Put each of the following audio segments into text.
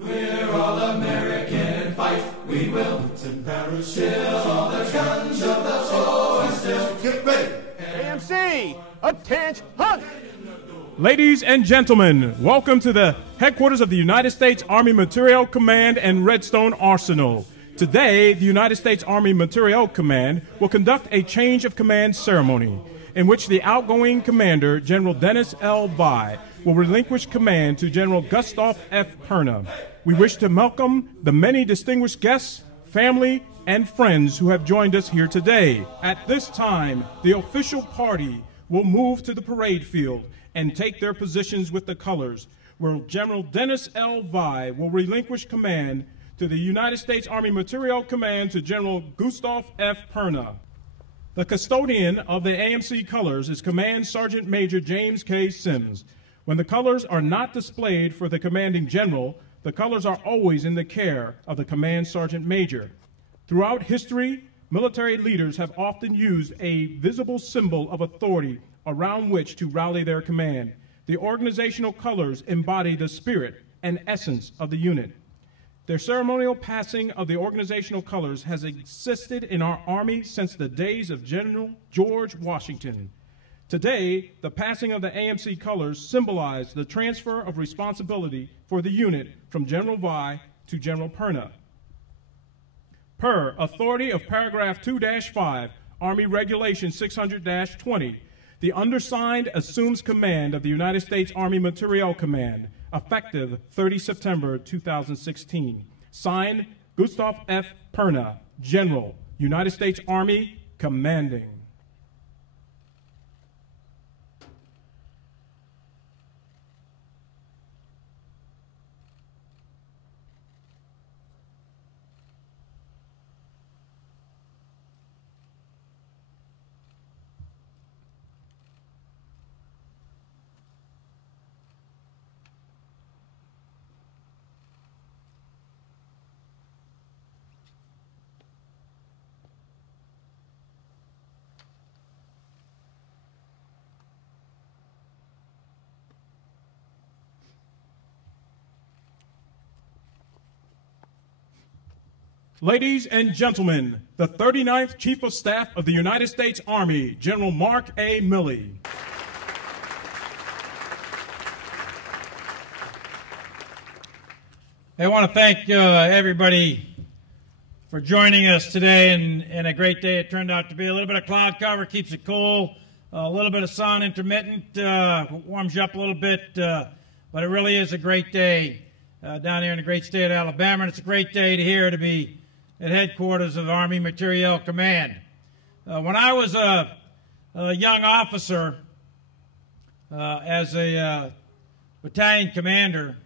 We're all American and fight, we will. Boots and parachutes, till all the guns of the foe still. Get ready. AMC, attention, hunt! Ladies and gentlemen, welcome to the headquarters of the United States Army Materiel Command and Redstone Arsenal. Today, the United States Army Materiel Command will conduct a change of command ceremony in which the outgoing commander, General Dennis L. Vai, will relinquish command to General Gustave F. Perna. We wish to welcome the many distinguished guests, family, and friends who have joined us here today. At this time, the official party will move to the parade field and take their positions with the colors, where General Dennis L. Vai will relinquish command to the United States Army Materiel Command to General Gustave F. Perna. The custodian of the AMC colors is Command Sergeant Major James K. Sims. When the colors are not displayed for the commanding general, the colors are always in the care of the Command Sergeant Major. Throughout history, military leaders have often used a visible symbol of authority around which to rally their command. The organizational colors embody the spirit and essence of the unit. Their ceremonial passing of the organizational colors has existed in our Army since the days of General George Washington. Today, the passing of the AMC colors symbolize the transfer of responsibility for the unit from General Vai to General Perna. Per authority of paragraph 2-5, Army Regulation 600-20, the undersigned assumes command of the United States Army Materiel Command, effective 30 September 2016. Signed, Gustave F. Perna, General, United States Army, commanding. Ladies and gentlemen, the 39th Chief of Staff of the United States Army, General Mark A. Milley. I want to thank everybody for joining us today, and a great day it turned out to be. A little bit of cloud cover keeps it cool, a little bit of sun intermittent warms you up a little bit, but it really is a great day down here in the great state of Alabama, and it's a great day to be at headquarters of the Army Materiel Command. When I was a young officer as a battalion commander,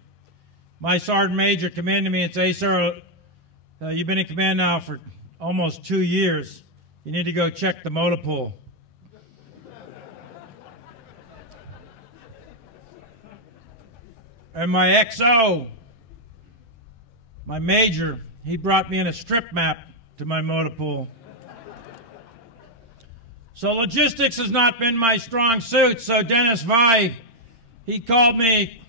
my sergeant major commanded me and said, "Hey, sir, you've been in command now for almost 2 years. You need to go check the motor pool." And my XO, my major, he brought me in a strip map to my motor pool. So logistics has not been my strong suit, so Dennis Vai, he called me.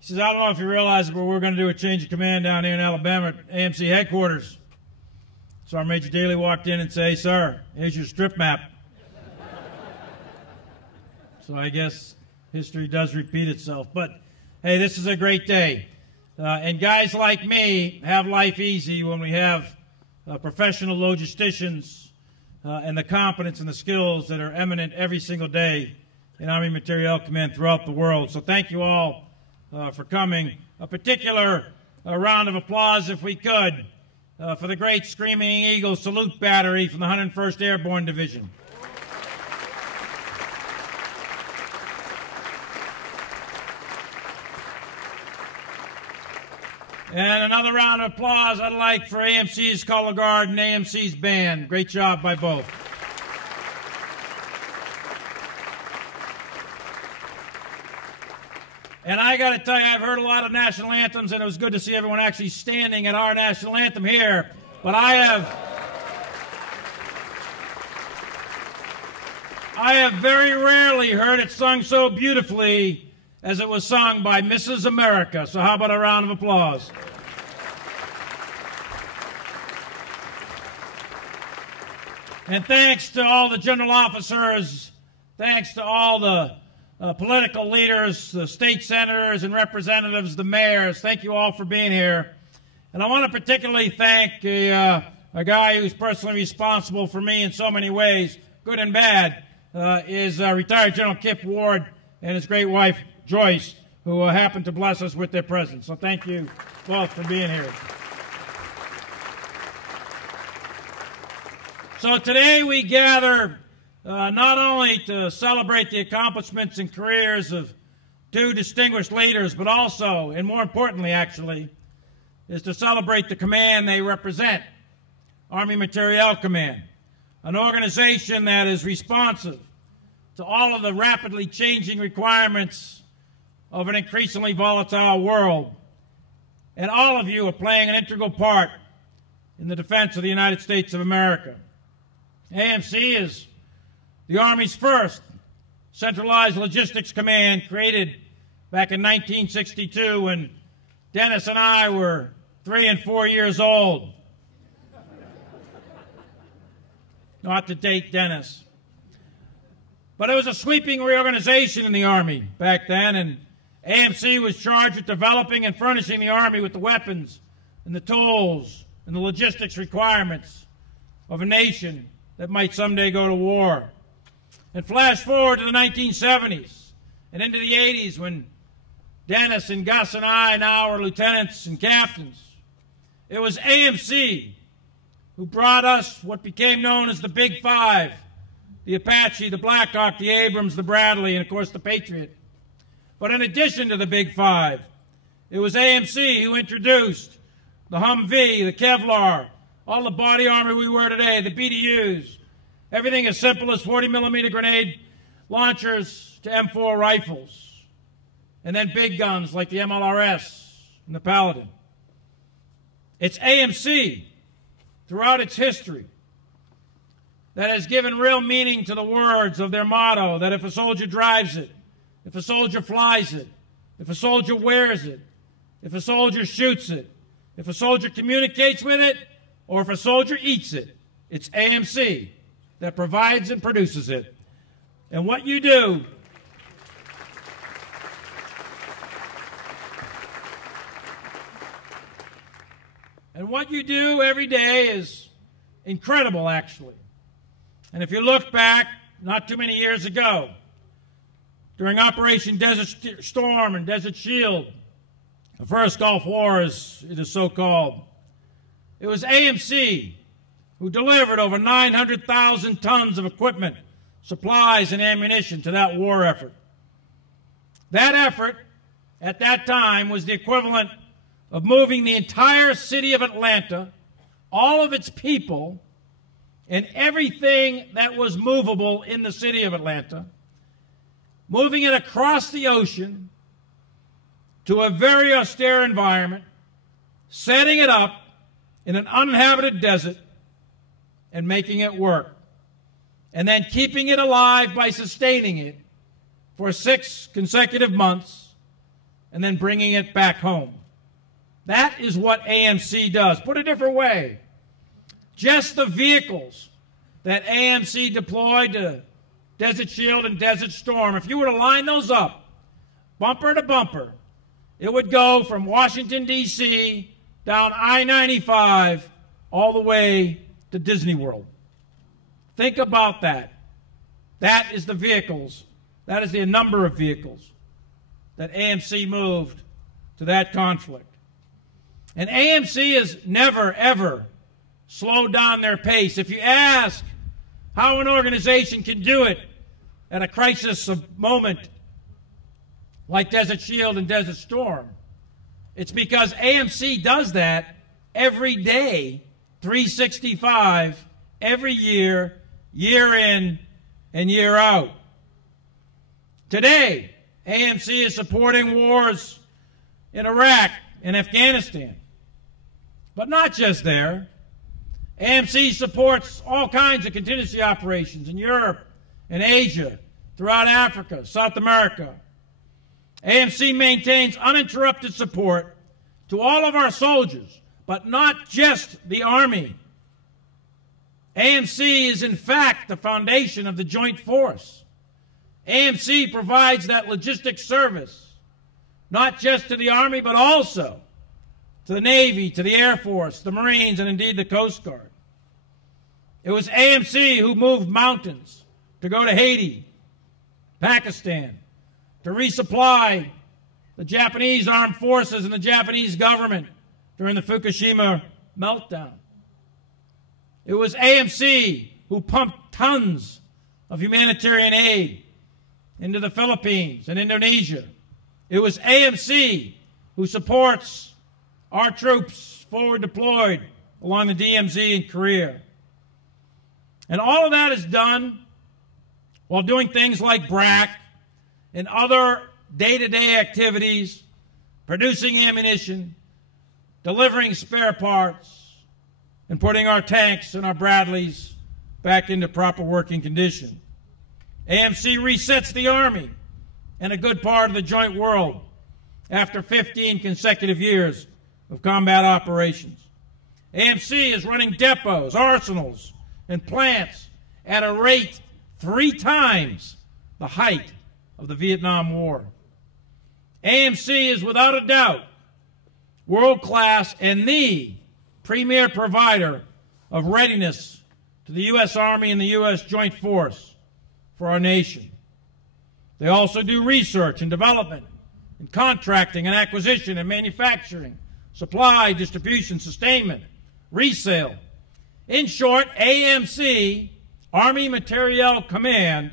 He says, "I don't know if you realize it, but we're going to do a change of command down here in Alabama at AMC headquarters." So our Major Daly walked in and said, "Hey, sir, here's your strip map." So I guess history does repeat itself. But, hey, this is a great day. And guys like me have life easy when we have professional logisticians and the competence and the skills that are eminent every single day in Army Materiel Command throughout the world. So thank you all for coming. A particular round of applause, if we could, for the great Screaming Eagle Salute Battery from the 101st Airborne Division. And another round of applause I'd like for AMC's Color Guard and AMC's band. Great job by both. And I got to tell you, I've heard a lot of national anthems, and it was good to see everyone actually standing at our national anthem here. But I have very rarely heard it sung so beautifully as it was sung by Mrs. America. So how about a round of applause? And thanks to all the general officers, thanks to all the political leaders, the state senators and representatives, the mayors, thank you all for being here. And I want to particularly thank a guy who's personally responsible for me in so many ways, good and bad, is retired General Kip Ward and his great wife, Joyce, who happened to bless us with their presence. So thank you both for being here. So today we gather not only to celebrate the accomplishments and careers of two distinguished leaders, but also, and more importantly actually, is to celebrate the command they represent, Army Materiel Command, an organization that is responsive to all of the rapidly changing requirements of an increasingly volatile world. And all of you are playing an integral part in the defense of the United States of America. AMC is the Army's first centralized logistics command, created back in 1962 when Dennis and I were 3 and 4 years old. Not to date Dennis. But it was a sweeping reorganization in the Army back then, and AMC was charged with developing and furnishing the Army with the weapons and the tools and the logistics requirements of a nation that might someday go to war. And flash forward to the 1970s and into the 80s when Dennis and Gus and I now are lieutenants and captains. It was AMC who brought us what became known as the Big Five: the Apache, the Black Hawk, the Abrams, the Bradley, and of course the Patriot. But in addition to the Big Five, it was AMC who introduced the Humvee, the Kevlar, all the body armor we wear today, the BDUs, everything as simple as 40-millimeter grenade launchers to M4 rifles, and then big guns like the MLRS and the Paladin. It's AMC throughout its history that has given real meaning to the words of their motto, that if a soldier drives it, if a soldier flies it, if a soldier wears it, if a soldier shoots it, if a soldier communicates with it, or if a soldier eats it, it's AMC that provides and produces it. And what you do every day is incredible, actually. And if you look back not too many years ago, during Operation Desert Storm and Desert Shield, the first Gulf War, as it is so called, it was AMC who delivered over 900,000 tons of equipment, supplies, and ammunition to that war effort. That effort, at that time, was the equivalent of moving the entire city of Atlanta, all of its people, and everything that was movable in the city of Atlanta, moving it across the ocean to a very austere environment, setting it up in an uninhabited desert, and making it work, and then keeping it alive by sustaining it for 6 consecutive months, and then bringing it back home. That is what AMC does. Put a different way, just the vehicles that AMC deployed to Desert Shield and Desert Storm, if you were to line those up, bumper to bumper, it would go from Washington, D.C., down I-95, all the way to Disney World. Think about that. That is the vehicles, that is the number of vehicles that AMC moved to that conflict. And AMC has never, ever slowed down their pace. If you ask how an organization can do it at a crisis of moment like Desert Shield and Desert Storm, it's because AMC does that every day, 365, every year, year in and year out. Today, AMC is supporting wars in Iraq and Afghanistan. But not just there. AMC supports all kinds of contingency operations in Europe and Asia, throughout Africa, South America. AMC maintains uninterrupted support to all of our soldiers, but not just the Army. AMC is, in fact, the foundation of the Joint Force. AMC provides that logistics service, not just to the Army, but also to the Navy, to the Air Force, the Marines, and indeed the Coast Guard. It was AMC who moved mountains to go to Haiti, Pakistan, to resupply the Japanese armed forces and the Japanese government during the Fukushima meltdown. It was AMC who pumped tons of humanitarian aid into the Philippines and Indonesia. It was AMC who supports our troops forward deployed along the DMZ in Korea. And all of that is done while doing things like BRAC and other day-to-day activities, producing ammunition, delivering spare parts, and putting our tanks and our Bradleys back into proper working condition. AMC resets the Army and a good part of the joint world after 15 consecutive years of combat operations. AMC is running depots, arsenals, and plants at a rate 3 times the height of the Vietnam War. AMC is without a doubt world-class and the premier provider of readiness to the U.S. Army and the U.S. Joint Force for our nation. They also do research and development and contracting and acquisition and manufacturing, supply, distribution, sustainment, resale. In short, AMC, Army Materiel Command,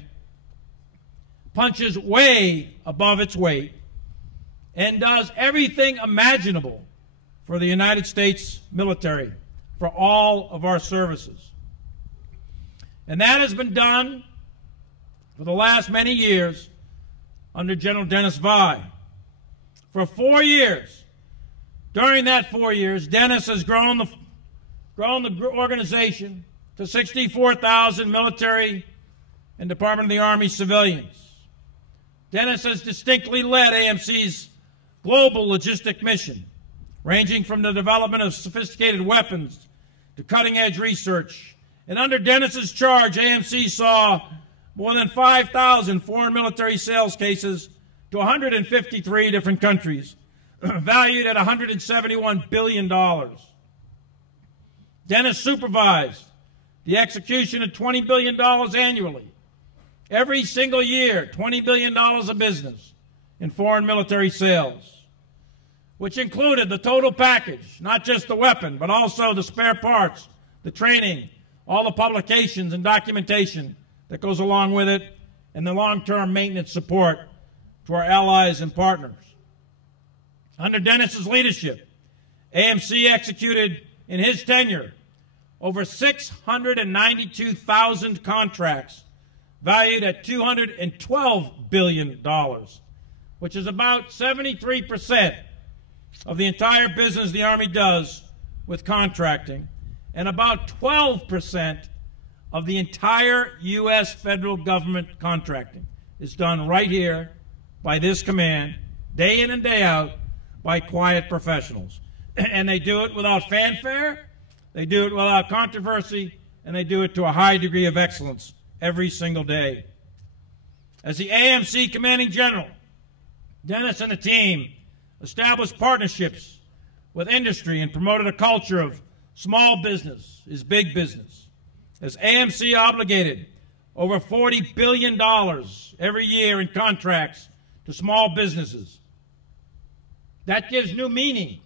punches way above its weight and does everything imaginable for the United States military, for all of our services. And that has been done for the last many years under General Dennis Vi. For 4 years, during that 4 years, Dennis has grown the organization to 64,000 military and Department of the Army civilians. Dennis has distinctly led AMC's global logistic mission, ranging from the development of sophisticated weapons to cutting-edge research. And under Dennis's charge, AMC saw more than 5,000 foreign military sales cases to 153 different countries, valued at $171 billion. Dennis supervised the execution of $20 billion annually. Every single year, $20 billion of business in foreign military sales, which included the total package, not just the weapon, but also the spare parts, the training, all the publications and documentation that goes along with it, and the long-term maintenance support to our allies and partners. Under Dennis's leadership, AMC executed in his tenure over 692,000 contracts valued at $212 billion, which is about 73% of the entire business the Army does with contracting, and about 12% of the entire U.S. federal government contracting is done right here by this command, day in and day out, by quiet professionals. And they do it without fanfare, they do it without controversy, and they do it to a high degree of excellence every single day. As the AMC Commanding General, Dennis and the team established partnerships with industry and promoted a culture of small business is big business. As AMC obligated over $40 billion every year in contracts to small businesses. That gives new meaning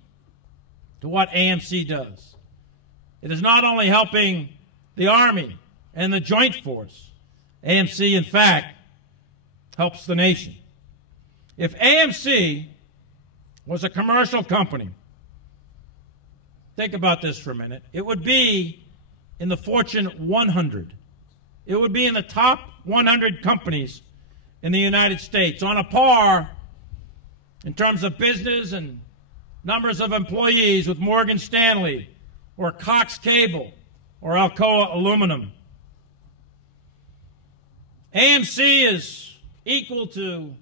to what AMC does. It is not only helping the Army and the Joint Force. AMC, in fact, helps the nation. If AMC was a commercial company, think about this for a minute, it would be in the Fortune 100. It would be in the top 100 companies in the United States, on a par in terms of business and numbers of employees with Morgan Stanley or Cox Cable or Alcoa Aluminum. AMC is equal to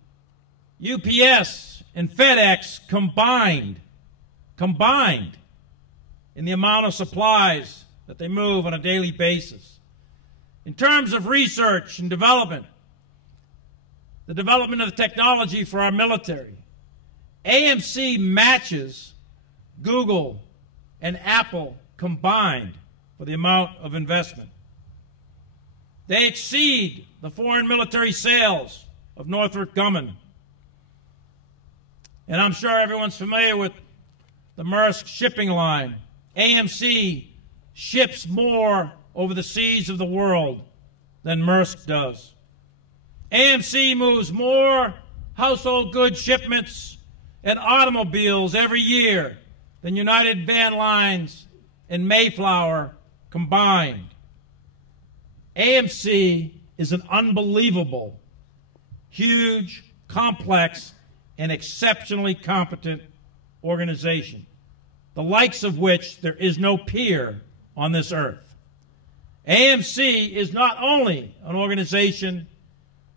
UPS and FedEx combined in the amount of supplies that they move on a daily basis. In terms of research and development, the development of the technology for our military, AMC matches Google and Apple combined for the amount of investment. They exceed the foreign military sales of Northrop Grumman. And I'm sure everyone's familiar with the Maersk shipping line. AMC ships more over the seas of the world than Maersk does. AMC moves more household goods shipments and automobiles every year than United Van Lines and Mayflower combined. AMC is an unbelievable, huge, complex, and exceptionally competent organization, the likes of which there is no peer on this earth. AMC is not only an organization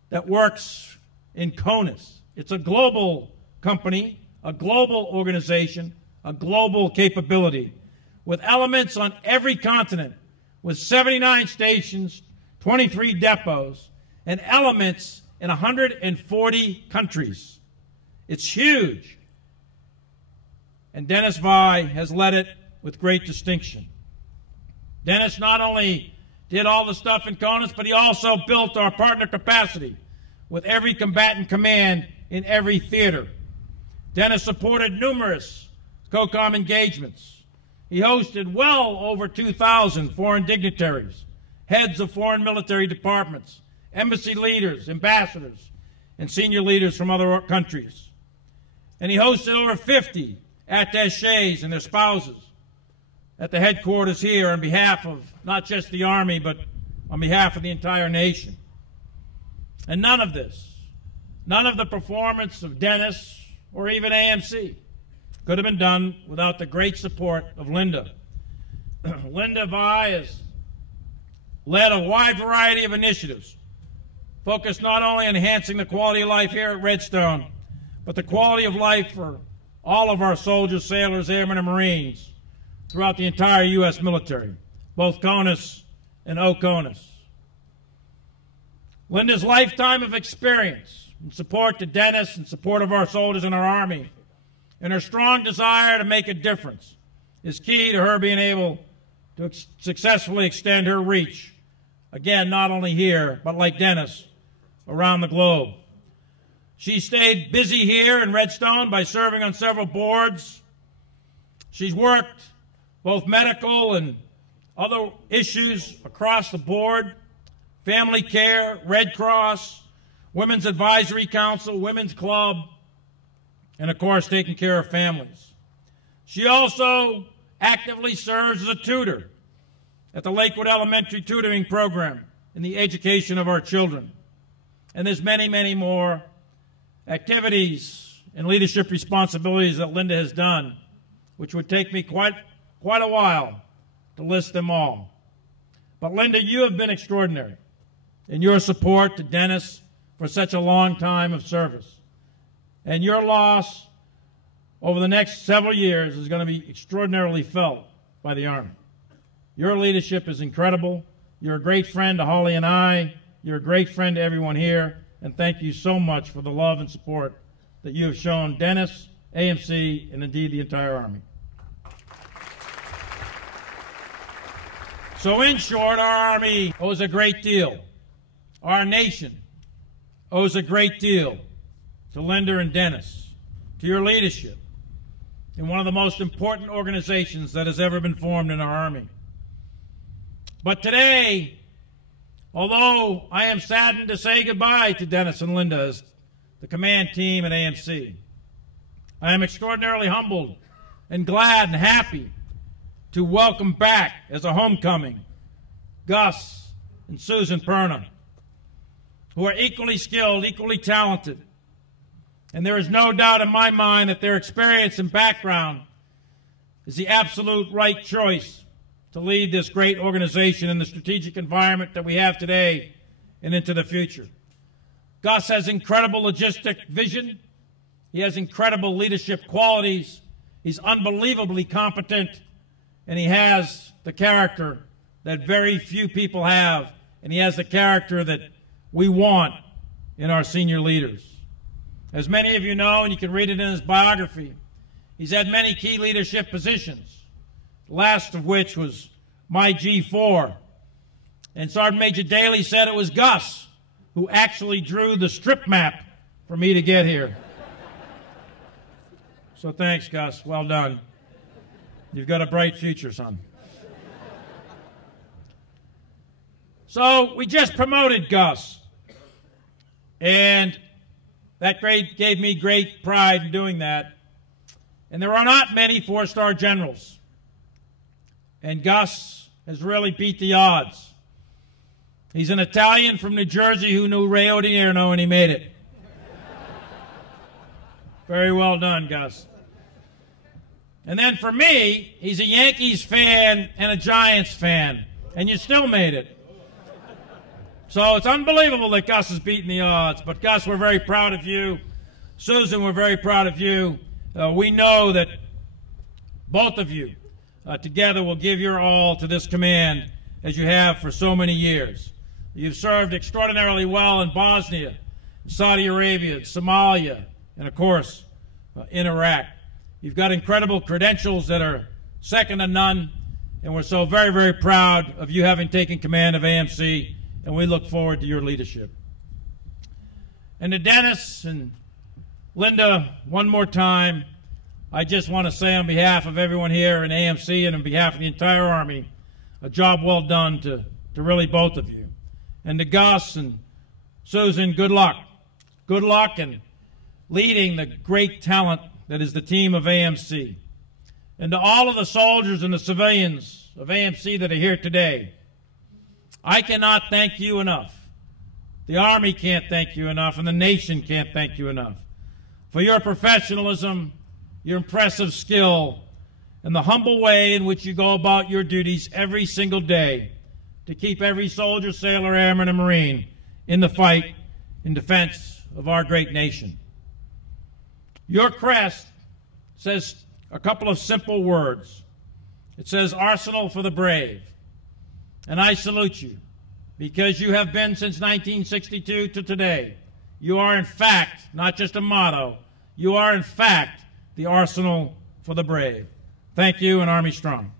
that works in CONUS, it's a global company, a global organization, a global capability, with elements on every continent, with 79 stations, 23 depots, and elements in 140 countries. It's huge. And Dennis Vai has led it with great distinction. Dennis not only did all the stuff in CONUS, but he also built our partner capacity with every combatant command in every theater. Dennis supported numerous COCOM engagements. He hosted well over 2,000 foreign dignitaries, heads of foreign military departments, embassy leaders, ambassadors, and senior leaders from other countries. And he hosted over 50 attachés and their spouses at the headquarters here on behalf of not just the Army, but on behalf of the entire nation. And none of this, none of the performance of Dennis or even AMC could have been done without the great support of Linda. Linda Vai has led a wide variety of initiatives focused not only on enhancing the quality of life here at Redstone, but the quality of life for all of our soldiers, sailors, airmen, and Marines throughout the entire U.S. military, both CONUS and OCONUS. Linda's lifetime of experience in support to Dennis and support of our soldiers and our Army, and her strong desire to make a difference is key to her being able to successfully extend her reach, again, not only here, but like Dennis, around the globe. She stayed busy here in Redstone by serving on several boards. She's worked both medical and other issues across the board, family care, Red Cross, Women's Advisory Council, Women's Club, and of course, taking care of families. She also actively serves as a tutor at the Lakewood Elementary Tutoring Program in the education of our children. And there's many, many more activities and leadership responsibilities that Linda has done, which would take me quite a while to list them all. But Linda, you have been extraordinary in your support to Dennis for such a long time of service. And your loss over the next several years is going to be extraordinarily felt by the Army. Your leadership is incredible. You're a great friend to Holly and I. You're a great friend to everyone here. And thank you so much for the love and support that you have shown Dennis, AMC, and indeed the entire Army. So in short, our Army owes a great deal. Our nation owes a great deal to Linda and Dennis, to your leadership in one of the most important organizations that has ever been formed in our Army. But today, although I am saddened to say goodbye to Dennis and Linda as the command team at AMC, I am extraordinarily humbled and glad and happy to welcome back as a homecoming Gus and Susan Perna, who are equally skilled, equally talented. And there is no doubt in my mind that their experience and background is the absolute right choice to lead this great organization in the strategic environment that we have today and into the future. Gus has incredible logistic vision He has incredible leadership qualities. He's unbelievably competent, and he has the character that very few people have, and he has the character that we want in our senior leaders. As many of you know, and you can read it in his biography, he's had many key leadership positions, the last of which was my G4. And Sergeant Major Daly said it was Gus who actually drew the strip map for me to get here. So thanks, Gus. Well done. You've got a bright future, son. So we just promoted Gus, and that gave me great pride in doing that. And there are not many four-star generals, and Gus has really beat the odds. He's an Italian from New Jersey who knew Ray Odierno, and he made it. Very well done, Gus. And then for me, he's a Yankees fan and a Giants fan, and you still made it. So it's unbelievable that Gus has beaten the odds. But Gus, we're very proud of you. Susan, we're very proud of you. We know that both of you together will give your all to this command as you have for so many years. You've served extraordinarily well in Bosnia, Saudi Arabia, Somalia, and of course, in Iraq. You've got incredible credentials that are second to none, and we're so very, very proud of you having taken command of AMC, and we look forward to your leadership. And to Dennis and Linda, one more time, I just want to say on behalf of everyone here in AMC and on behalf of the entire Army, a job well done to really both of you. And to Gus and Susan, good luck. Good luck in leading the great talent that is the team of AMC. And to all of the soldiers and the civilians of AMC that are here today, I cannot thank you enough. The Army can't thank you enough, and the nation can't thank you enough for your professionalism, your impressive skill, and the humble way in which you go about your duties every single day to keep every soldier, sailor, airman, and Marine in the fight in defense of our great nation. Your crest says a couple of simple words. It says, Arsenal for the Brave. And I salute you, because you have been since 1962 to today. You are, in fact, not just a motto, you are, in fact, the Arsenal for the Brave. Thank you, and Army Strong.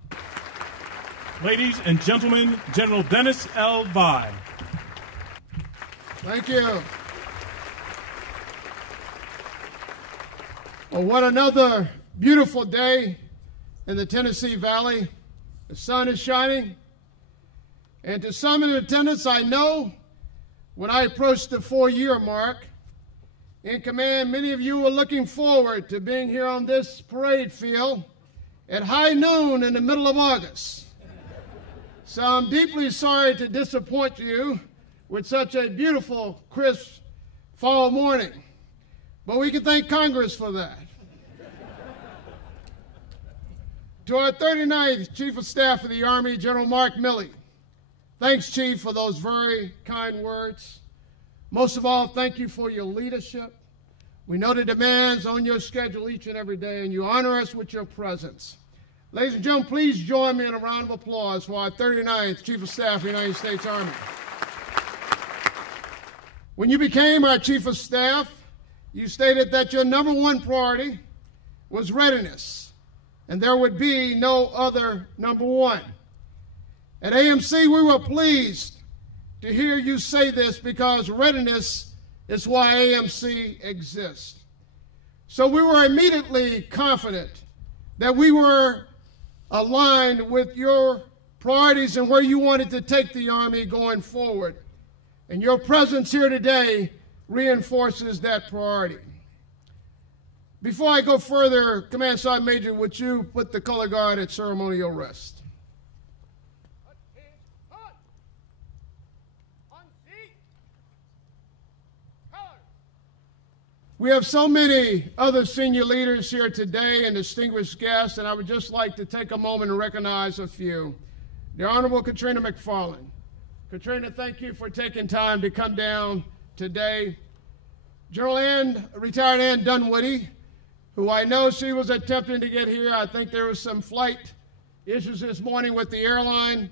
Ladies and gentlemen, General Dennis L. Vai. Thank you. Well, what another beautiful day in the Tennessee Valley. The sun is shining. And to some in attendance, I know when I approached the 4-year mark in command, many of you were looking forward to being here on this parade field at high noon in the middle of August. So I'm deeply sorry to disappoint you with such a beautiful, crisp fall morning. But we can thank Congress for that. To our 39th Chief of Staff of the Army, General Mark Milley. Thanks, Chief, for those very kind words. Most of all, thank you for your leadership. We know the demands on your schedule each and every day, and you honor us with your presence. Ladies and gentlemen, please join me in a round of applause for our 39th Chief of Staff of the United States Army. When you became our Chief of Staff, you stated that your #1 priority was readiness, and there would be no other #1. At AMC, we were pleased to hear you say this because readiness is why AMC exists. So we were immediately confident that we were aligned with your priorities and where you wanted to take the Army going forward. And your presence here today reinforces that priority. Before I go further, Command Sergeant Major, would you put the color guard at ceremonial rest? We have so many other senior leaders here today and distinguished guests, and I would just like to take a moment and recognize a few. The Honorable Katrina McFarland. Katrina, thank you for taking time to come down today. Retired Ann Dunwoody, who I know she was attempting to get here. I think there was some flight issues this morning with the airline.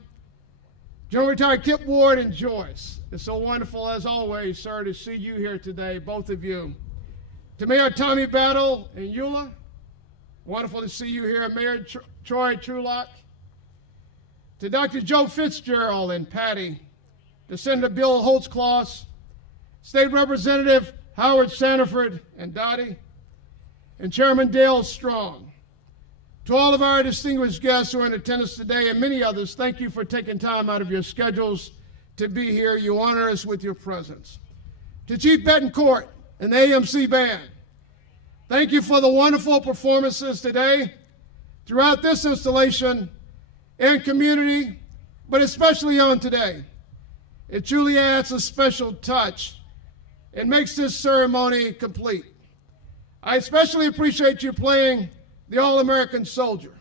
General Retired Kip Ward and Joyce. It's so wonderful, as always, sir, to see you here today, both of you. To Mayor Tommy Battle and Eula, wonderful to see you here. Mayor Troy Trulock. To Dr. Joe Fitzgerald and Patty. To Senator Bill Holtzclaw. State Representative Howard Sanford and Dottie. And Chairman Dale Strong. To all of our distinguished guests who are in attendance today and many others, thank you for taking time out of your schedules to be here. You honor us with your presence. To Chief Betancourt and the AMC Band, thank you for the wonderful performances today throughout this installation and community, but especially on today. It truly adds a special touch and makes this ceremony complete. I especially appreciate you playing the All-American Soldier,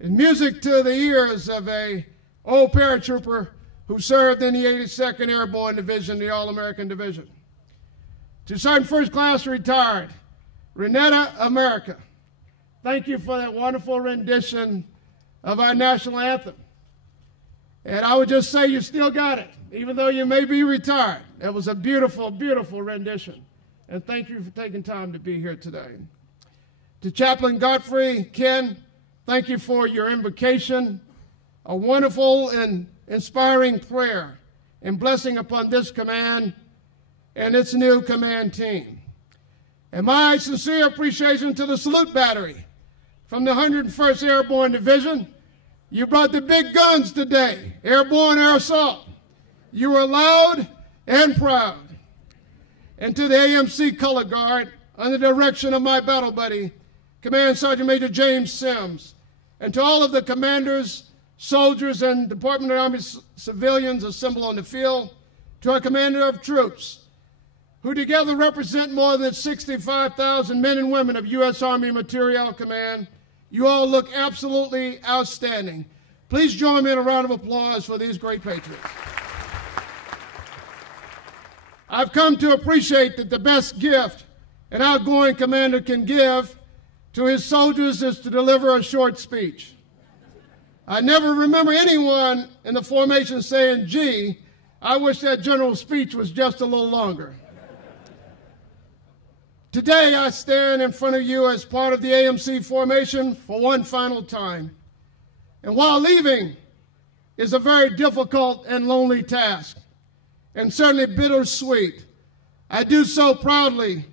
and music to the ears of an old paratrooper who served in the 82nd Airborne Division, the All-American Division. To Sergeant First Class Retired, Renetta America, thank you for that wonderful rendition of our national anthem. And I would just say you still got it, even though you may be retired. It was a beautiful, beautiful rendition. And thank you for taking time to be here today. To Chaplain Godfrey, Ken, thank you for your invocation, a wonderful and inspiring prayer and blessing upon this command and its new command team. And my sincere appreciation to the Salute Battery from the 101st Airborne Division. You brought the big guns today, airborne air assault. You were loud and proud. And to the AMC Color Guard, under the direction of my battle buddy, Command Sergeant Major James Sims, and to all of the commanders, soldiers, and Department of Army civilians assembled on the field, to our Commander of Troops, who together represent more than 65,000 men and women of U.S. Army Materiel Command, you all look absolutely outstanding. Please join me in a round of applause for these great patriots. I've come to appreciate that the best gift an outgoing commander can give to his soldiers is to deliver a short speech. I never remember anyone in the formation saying, gee, I wish that general's speech was just a little longer. Today I stand in front of you as part of the AMC formation for one final time. And while leaving is a very difficult and lonely task, and certainly bittersweet, I do so proudly,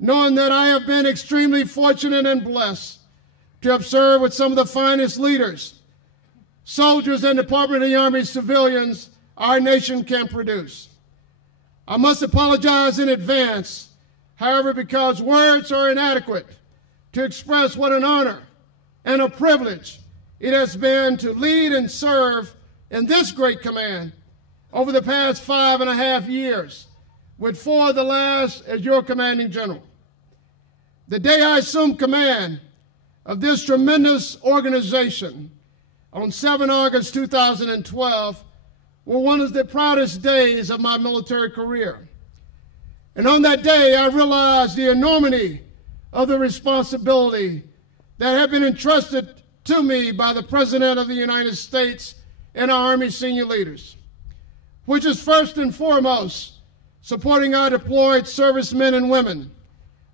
knowing that I have been extremely fortunate and blessed to have served with some of the finest leaders, soldiers, and Department of the Army civilians our nation can produce. I must apologize in advance, however, because words are inadequate to express what an honor and a privilege it has been to lead and serve in this great command over the past 5.5 years, with 4 of the last as your commanding general. The day I assumed command of this tremendous organization on 7 August 2012 were one of the proudest days of my military career. And on that day, I realized the enormity of the responsibility that had been entrusted to me by the President of the United States and our Army senior leaders, which is first and foremost supporting our deployed servicemen and women,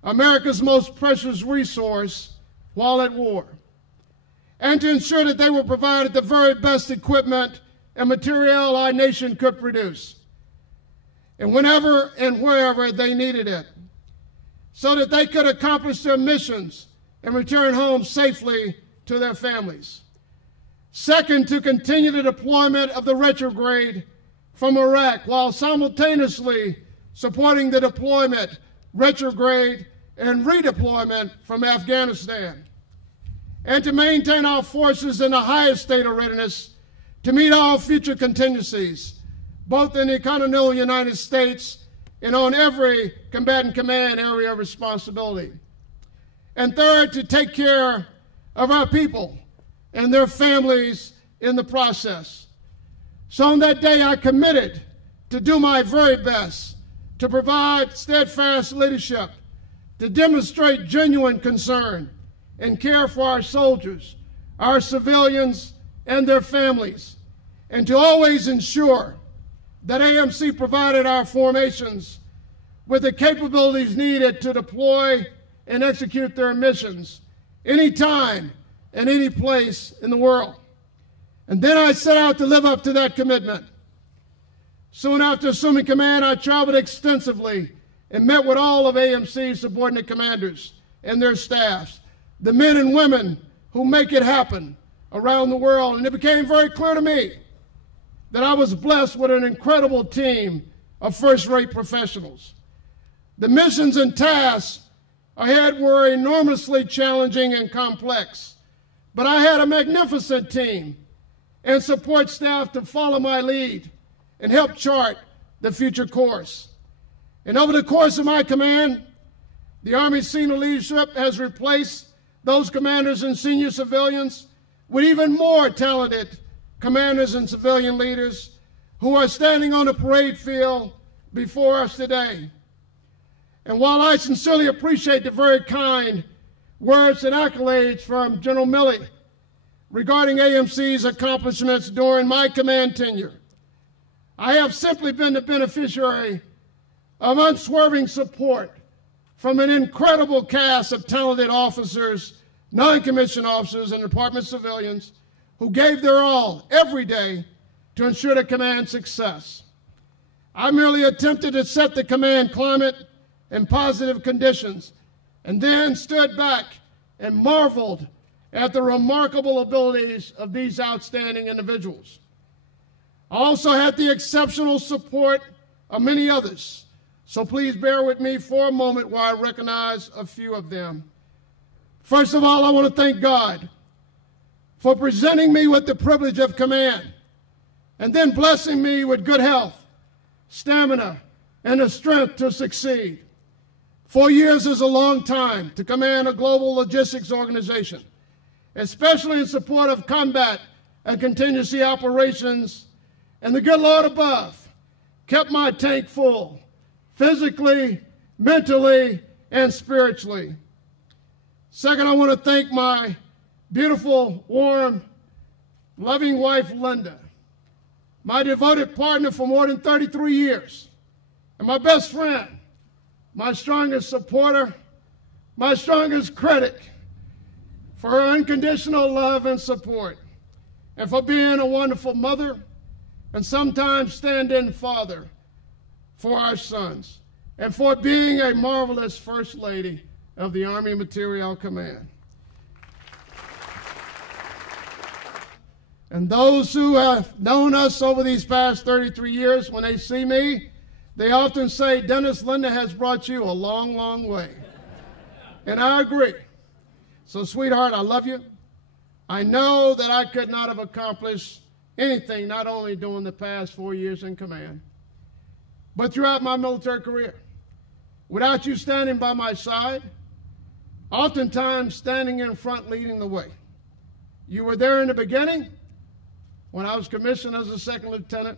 America's most precious resource while at war, and to ensure that they were provided the very best equipment and materiel our nation could produce, and whenever and wherever they needed it, so that they could accomplish their missions and return home safely to their families. Second, to continue the deployment of the retrograde from Iraq while simultaneously supporting the deployment, retrograde, and redeployment from Afghanistan, and to maintain our forces in the highest state of readiness to meet all future contingencies, both in the continental United States and on every combatant command area of responsibility. And third, to take care of our people and their families in the process. So on that day, I committed to do my very best to provide steadfast leadership, to demonstrate genuine concern and care for our soldiers, our civilians, and their families, and to always ensure that AMC provided our formations with the capabilities needed to deploy and execute their missions anytime and any place in the world. And then I set out to live up to that commitment. Soon after assuming command, I traveled extensively and met with all of AMC's subordinate commanders and their staffs, the men and women who make it happen around the world. And it became very clear to me that I was blessed with an incredible team of first-rate professionals. The missions and tasks ahead were enormously challenging and complex, but I had a magnificent team and support staff to follow my lead and help chart the future course. And over the course of my command, the Army senior leadership has replaced those commanders and senior civilians with even more talented commanders and civilian leaders who are standing on the parade field before us today. And while I sincerely appreciate the very kind words and accolades from General Milley regarding AMC's accomplishments during my command tenure, I have simply been the beneficiary of unswerving support from an incredible cast of talented officers, non-commissioned officers, and department civilians who gave their all every day to ensure the command's success. I merely attempted to set the command climate and positive conditions, and then stood back and marveled at the remarkable abilities of these outstanding individuals. I also had the exceptional support of many others, so please bear with me for a moment while I recognize a few of them. First of all, I want to thank God for presenting me with the privilege of command, and then blessing me with good health, stamina, and the strength to succeed. 4 years is a long time to command a global logistics organization, especially in support of combat and contingency operations, and the good Lord above kept my tank full, physically, mentally, and spiritually. Second, I want to thank my beautiful, warm, loving wife, Linda, my devoted partner for more than 33 years, and my best friend, my strongest supporter, my strongest critic, for her unconditional love and support, and for being a wonderful mother and sometimes stand-in father for our sons, and for being a marvelous First Lady of the Army Materiel Command. And those who have known us over these past 33 years, when they see me, they often say, "Dennis, Linda has brought you a long, long way." And I agree. So, sweetheart, I love you. I know that I could not have accomplished anything, not only during the past 4 years in command, but throughout my military career, without you standing by my side, oftentimes standing in front leading the way. You were there in the beginning when I was commissioned as a second lieutenant,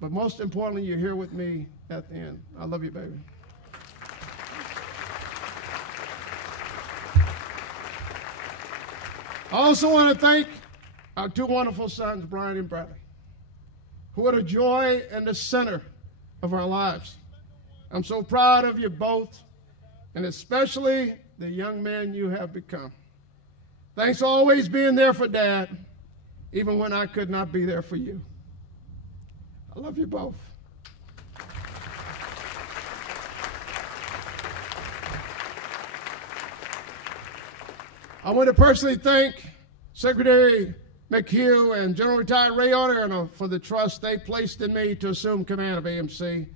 but most importantly, you're here with me at the end. I love you, baby. I also want to thank our two wonderful sons, Brian and Bradley, who are the joy and the center of our lives. I'm so proud of you both, and especially the young man you have become. Thanks for always being there for Dad, even when I could not be there for you. I love you both. I want to personally thank Secretary McHugh and General Retired Ray Arner for the trust they placed in me to assume command of AMC.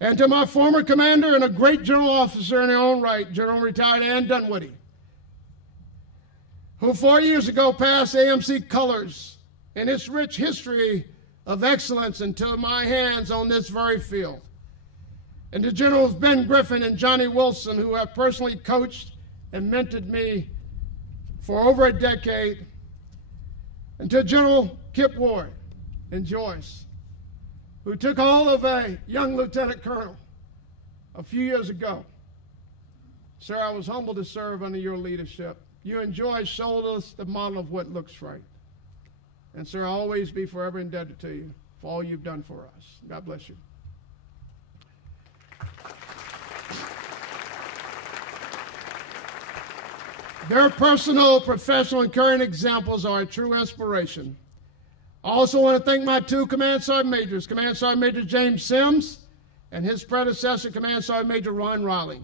And to my former commander and a great general officer in their own right, General Retired Ann Dunwoody, who 4 years ago passed AMC colors and its rich history of excellence into my hands on this very field. And to Generals Ben Griffin and Johnny Wilson, who have personally coached and mentored me for over a decade. And to General Kip Ward and Joyce, who took hold of a young lieutenant colonel a few years ago. Sir, I was humbled to serve under your leadership. You enjoy showed us the model of what looks right. And sir, I'll always be forever indebted to you for all you've done for us. God bless you. Their personal, professional, and current examples are a true inspiration. I also want to thank my two Command Sergeant Majors, Command Sergeant Major James Sims and his predecessor, Command Sergeant Major Ron Riley,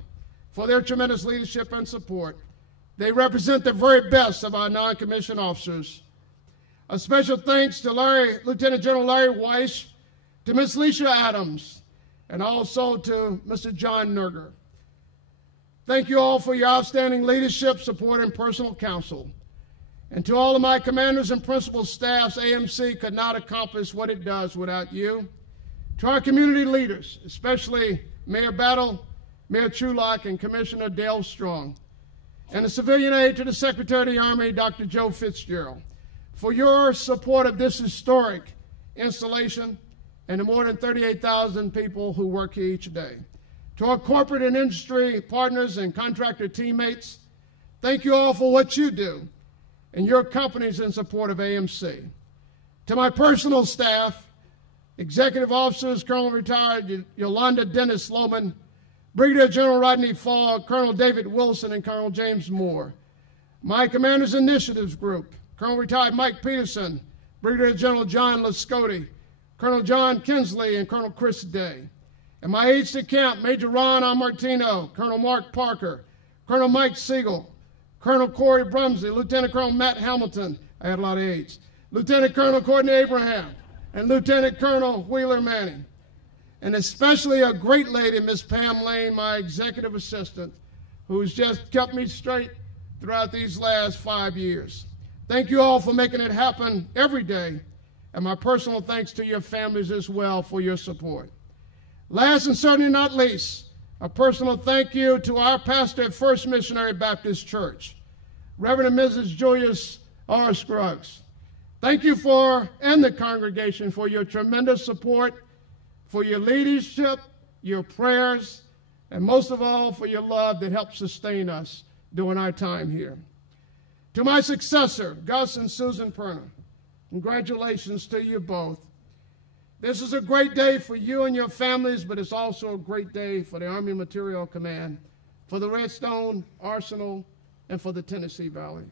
for their tremendous leadership and support. They represent the very best of our non-commissioned officers. A special thanks to Lieutenant General Larry Weiss, to Ms. Leisha Adams, and also to Mr. John Nerger. Thank you all for your outstanding leadership, support, and personal counsel. And to all of my commanders and principal staffs, AMC could not accomplish what it does without you. To our community leaders, especially Mayor Battle, Mayor Trulock, and Commissioner Dale Strong, and a civilian aide to the Secretary of the Army, Dr. Joe Fitzgerald, for your support of this historic installation and the more than 38,000 people who work here each day. To our corporate and industry partners and contractor teammates, thank you all for what you do and your companies in support of AMC. To my personal staff, executive officers, Colonel Retired Yolanda Dennis Lohman, Brigadier General Rodney Fogg, Colonel David Wilson, and Colonel James Moore. My Commanders Initiatives Group, Colonel Retired Mike Peterson, Brigadier General John Lascotti, Colonel John Kinsley, and Colonel Chris Day. And my aides de camp, Major Ron Amartino, Colonel Mark Parker, Colonel Mike Siegel, Colonel Corey Brumsley, Lieutenant Colonel Matt Hamilton, I had a lot of aides, Lieutenant Colonel Courtney Abraham, and Lieutenant Colonel Wheeler Manning. And especially a great lady, Miss Pam Lane, my executive assistant, who's just kept me straight throughout these last 5 years. Thank you all for making it happen every day, and my personal thanks to your families as well for your support. Last and certainly not least, a personal thank you to our pastor at First Missionary Baptist Church, Reverend and Mrs. Julius R. Scruggs. Thank you and the congregation for your tremendous support, for your leadership, your prayers, and most of all, for your love that helps sustain us during our time here. To my successor, Gus and Susan Perna, congratulations to you both. This is a great day for you and your families, but it's also a great day for the Army Materiel Command, for the Redstone Arsenal, and for the Tennessee Valley.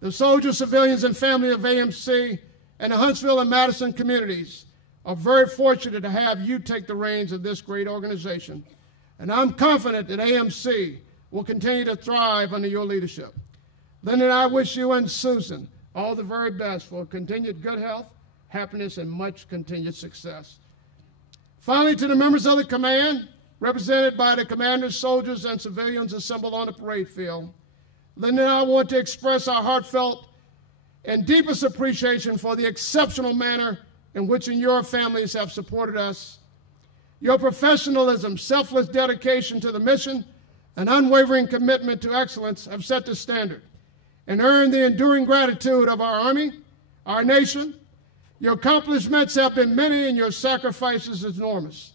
The soldiers, civilians, and family of AMC and the Huntsville and Madison communities are very fortunate to have you take the reins of this great organization. And I'm confident that AMC will continue to thrive under your leadership. Linda and I wish you and Susan all the very best for continued good health, happiness, and much continued success. Finally, to the members of the command, represented by the commanders, soldiers, and civilians assembled on the parade field, Linda and I want to express our heartfelt and deepest appreciation for the exceptional manner in which your families have supported us. Your professionalism, selfless dedication to the mission, and unwavering commitment to excellence have set the standard and earned the enduring gratitude of our Army, our nation. Your accomplishments have been many and your sacrifices enormous.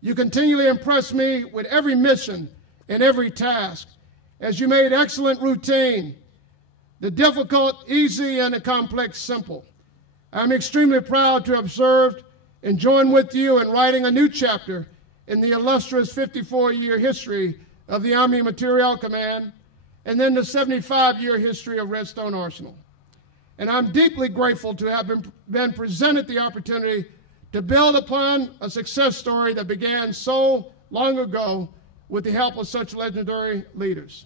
You continually impress me with every mission and every task as you made excellent routine, the difficult easy, and the complex simple. I'm extremely proud to have served and joined with you in writing a new chapter in the illustrious 54-year history of the Army Materiel Command and then the 75-year history of Redstone Arsenal. And I'm deeply grateful to have been presented the opportunity to build upon a success story that began so long ago with the help of such legendary leaders.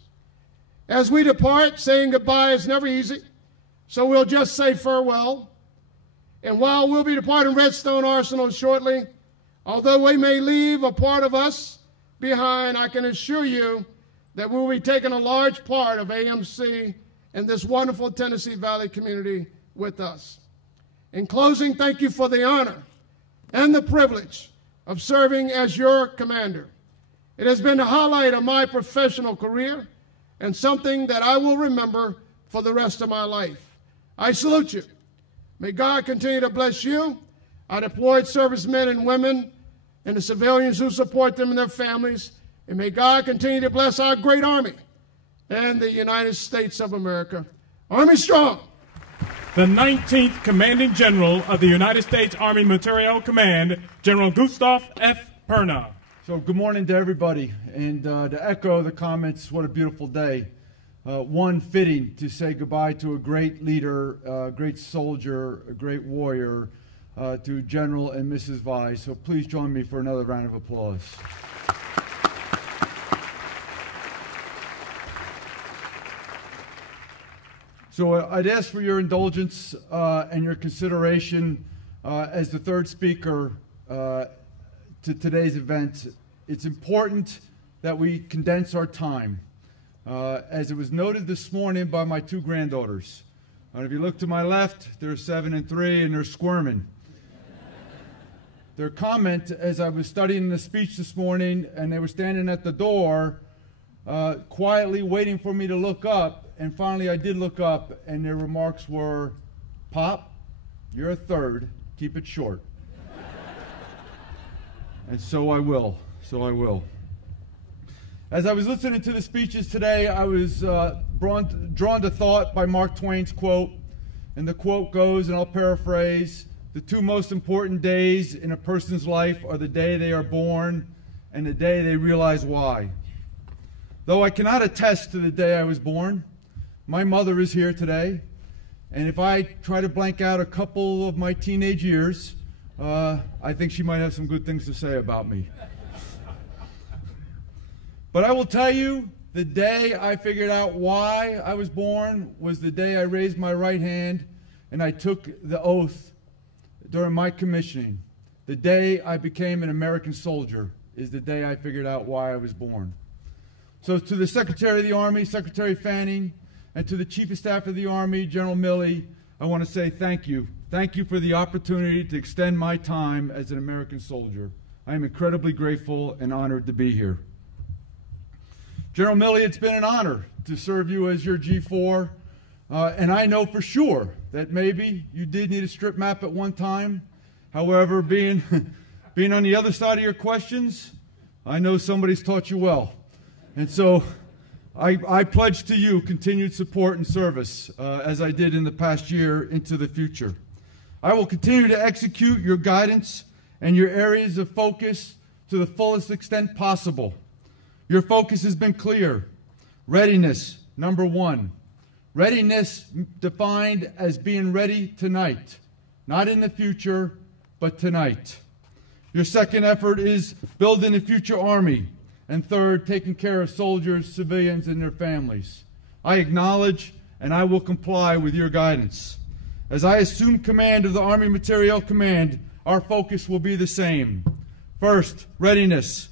As we depart, saying goodbye is never easy, so we'll just say farewell. And while we'll be departing Redstone Arsenal shortly, although we may leave a part of us behind, I can assure you that we'll be taking a large part of AMC and this wonderful Tennessee Valley community with us. In closing, thank you for the honor and the privilege of serving as your commander. It has been the highlight of my professional career and something that I will remember for the rest of my life. I salute you. May God continue to bless you, our deployed servicemen and women, and the civilians who support them and their families. And may God continue to bless our great Army and the United States of America. Army strong! The 19th Commanding General of the United States Army Materiel Command, General Gustave F. Perna. So good morning to everybody, and to echo the comments, what a beautiful day. One fitting to say goodbye to a great leader, a great soldier, a great warrior, to General and Mrs. Vi. So please join me for another round of applause. So I'd ask for your indulgence and your consideration as the third speaker to today's event. It's important that we condense our time. As it was noted this morning by my two granddaughters. If you look to my left, they're 7 and 3 and they're squirming. Their comment as I was studying the speech this morning, and they were standing at the door quietly waiting for me to look up. And finally, I did look up, and their remarks were, "Pop, you're a third. Keep it short." And so I will. So I will. As I was listening to the speeches today, I was drawn to thought by Mark Twain's quote. And the quote goes, and I'll paraphrase, "The two most important days in a person's life are the day they are born and the day they realize why." Though I cannot attest to the day I was born, my mother is here today, and if I try to blank out a couple of my teenage years, I think she might have some good things to say about me. But I will tell you, the day I figured out why I was born was the day I raised my right hand and I took the oath during my commissioning. The day I became an American soldier is the day I figured out why I was born. So to the Secretary of the Army, Secretary Fanning, and to the Chief of Staff of the Army, General Milley, I want to say thank you. Thank you for the opportunity to extend my time as an American soldier. I am incredibly grateful and honored to be here. General Milley, it's been an honor to serve you as your G4, and I know for sure that maybe you did need a strip map at one time. However, being on the other side of your questions, I know somebody's taught you well. And so I pledge to you continued support and service, as I did in the past year, into the future. I will continue to execute your guidance and your areas of focus to the fullest extent possible. Your focus has been clear. Readiness, number one. Readiness defined as being ready tonight, not in the future, but tonight. Your second effort is building a future Army. And third, taking care of soldiers, civilians, and their families. I acknowledge and I will comply with your guidance. As I assume command of the Army Materiel Command, our focus will be the same. First, readiness.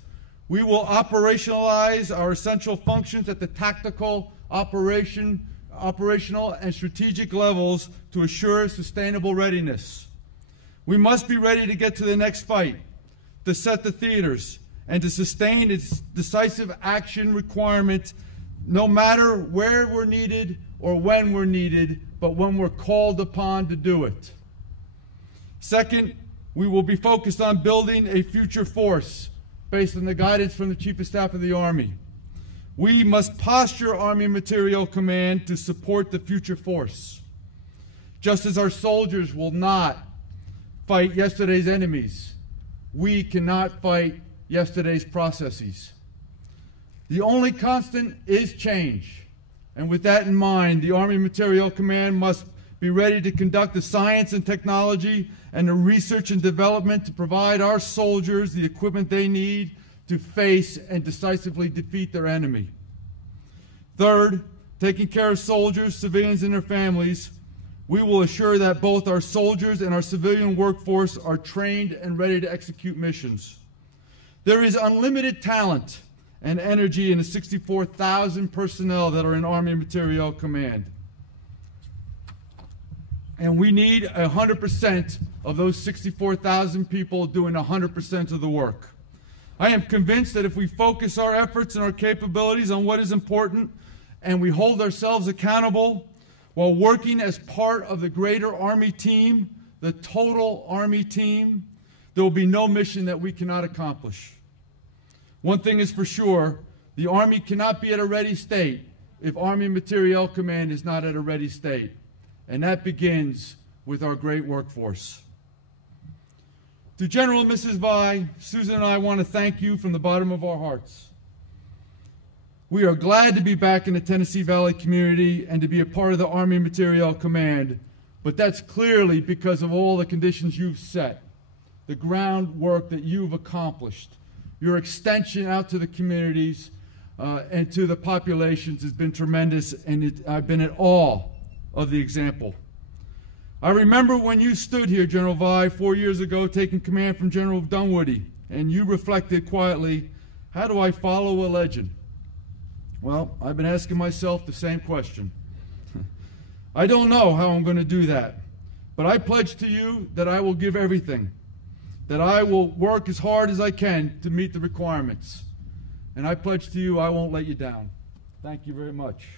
We will operationalize our essential functions at the tactical, operational, and strategic levels to assure sustainable readiness. We must be ready to get to the next fight, to set the theaters, and to sustain its decisive action requirement no matter where we're needed or when we're needed, but when we're called upon to do it. Second, we will be focused on building a future force based on the guidance from the Chief of Staff of the Army. We must posture Army Materiel Command to support the future force. Just as our soldiers will not fight yesterday's enemies, we cannot fight yesterday's processes. The only constant is change. And with that in mind, the Army Materiel Command must be ready to conduct the science and technology and the research and development to provide our soldiers the equipment they need to face and decisively defeat their enemy. Third, taking care of soldiers, civilians, and their families, we will assure that both our soldiers and our civilian workforce are trained and ready to execute missions. There is unlimited talent and energy in the 64,000 personnel that are in Army Materiel Command. And we need 100% of those 64,000 people doing 100% of the work. I am convinced that if we focus our efforts and our capabilities on what is important and we hold ourselves accountable while working as part of the greater Army team, the total Army team, there will be no mission that we cannot accomplish. One thing is for sure, the Army cannot be at a ready state if Army Materiel Command is not at a ready state. And that begins with our great workforce. To General and Mrs. Vi, Susan and I want to thank you from the bottom of our hearts. We are glad to be back in the Tennessee Valley community and to be a part of the Army Materiel Command, but that's clearly because of all the conditions you've set, the groundwork that you've accomplished. Your extension out to the communities and to the populations has been tremendous, and I've been in awe of the example. I remember when you stood here, General Vi, 4 years ago, taking command from General Dunwoody, and you reflected quietly, how do I follow a legend? Well, I've been asking myself the same question. I don't know how I'm going to do that, but I pledge to you that I will give everything, that I will work as hard as I can to meet the requirements. And I pledge to you I won't let you down. Thank you very much.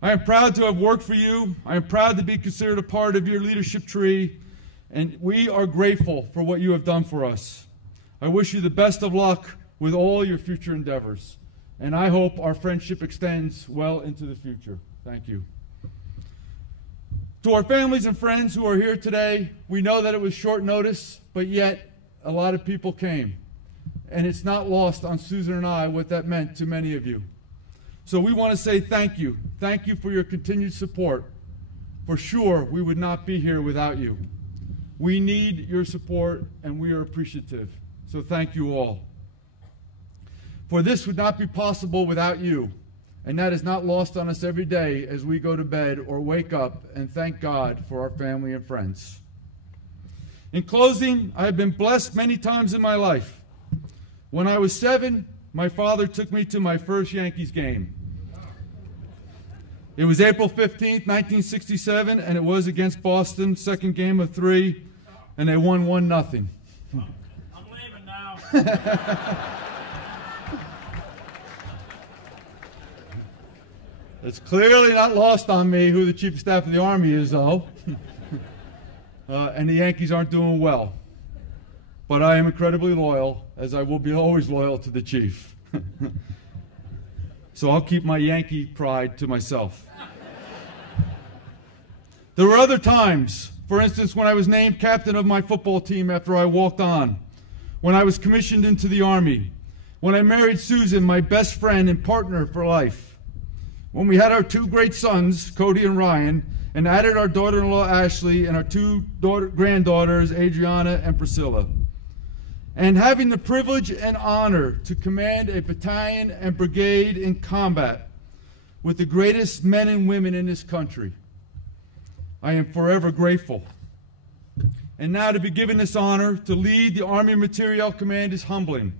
I am proud to have worked for you. I am proud to be considered a part of your leadership tree, and we are grateful for what you have done for us. I wish you the best of luck with all your future endeavors, and I hope our friendship extends well into the future. Thank you. To our families and friends who are here today, we know that it was short notice, but yet a lot of people came. And it's not lost on Susan and I what that meant to many of you. So we want to say thank you. Thank you for your continued support. For sure, we would not be here without you. We need your support, and we are appreciative. So thank you all. For this would not be possible without you, and that is not lost on us every day as we go to bed or wake up and thank God for our family and friends. In closing, I have been blessed many times in my life. When I was 7, my father took me to my first Yankees game. It was April 15th, 1967, and it was against Boston, second game of 3, and they won 1-0. I'm leaving now. It's clearly not lost on me who the Chief of Staff of the Army is, though. And the Yankees aren't doing well. But I am incredibly loyal, as I will be always loyal to the Chief. So I'll keep my Yankee pride to myself. There were other times, for instance, when I was named captain of my football team after I walked on, when I was commissioned into the Army, when I married Susan, my best friend and partner for life, when we had our 2 great sons, Cody and Ryan, and added our daughter-in-law Ashley and our 2 granddaughters, Adriana and Priscilla. And having the privilege and honor to command a battalion and brigade in combat with the greatest men and women in this country. I am forever grateful. And now to be given this honor to lead the Army Materiel Command is humbling.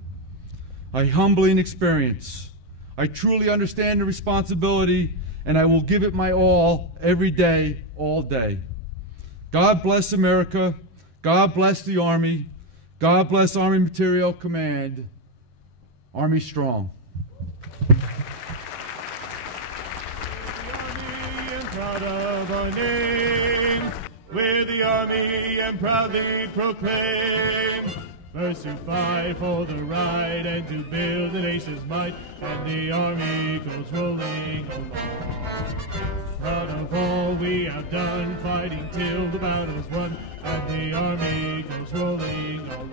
A humbling experience. I truly understand the responsibility, and I will give it my all every day, all day. God bless America. God bless the Army. God bless Army Materiel Command. Army strong. Proud of our name, we're the Army and proudly proclaim. First to fight for the right and to build the nation's might, and the Army goes rolling along. Proud of all we have done, fighting till the battle's won, and the Army goes rolling along.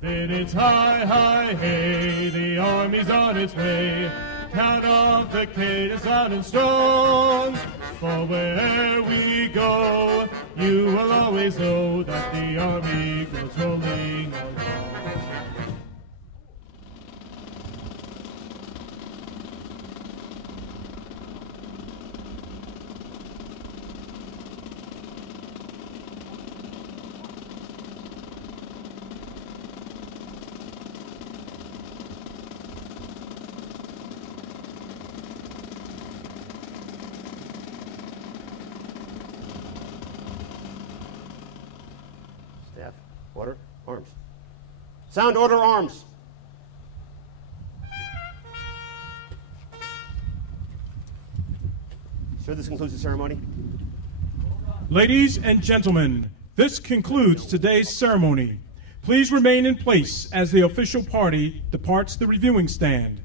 Then it's high, high, hey, the Army's on its way. Count off the cadence loud and strong. For where we go, you will always know that the Army goes rolling along. Order, arms. Sound order, arms. Sir, this concludes the ceremony. Ladies and gentlemen, this concludes today's ceremony. Please remain in place as the official party departs the reviewing stand.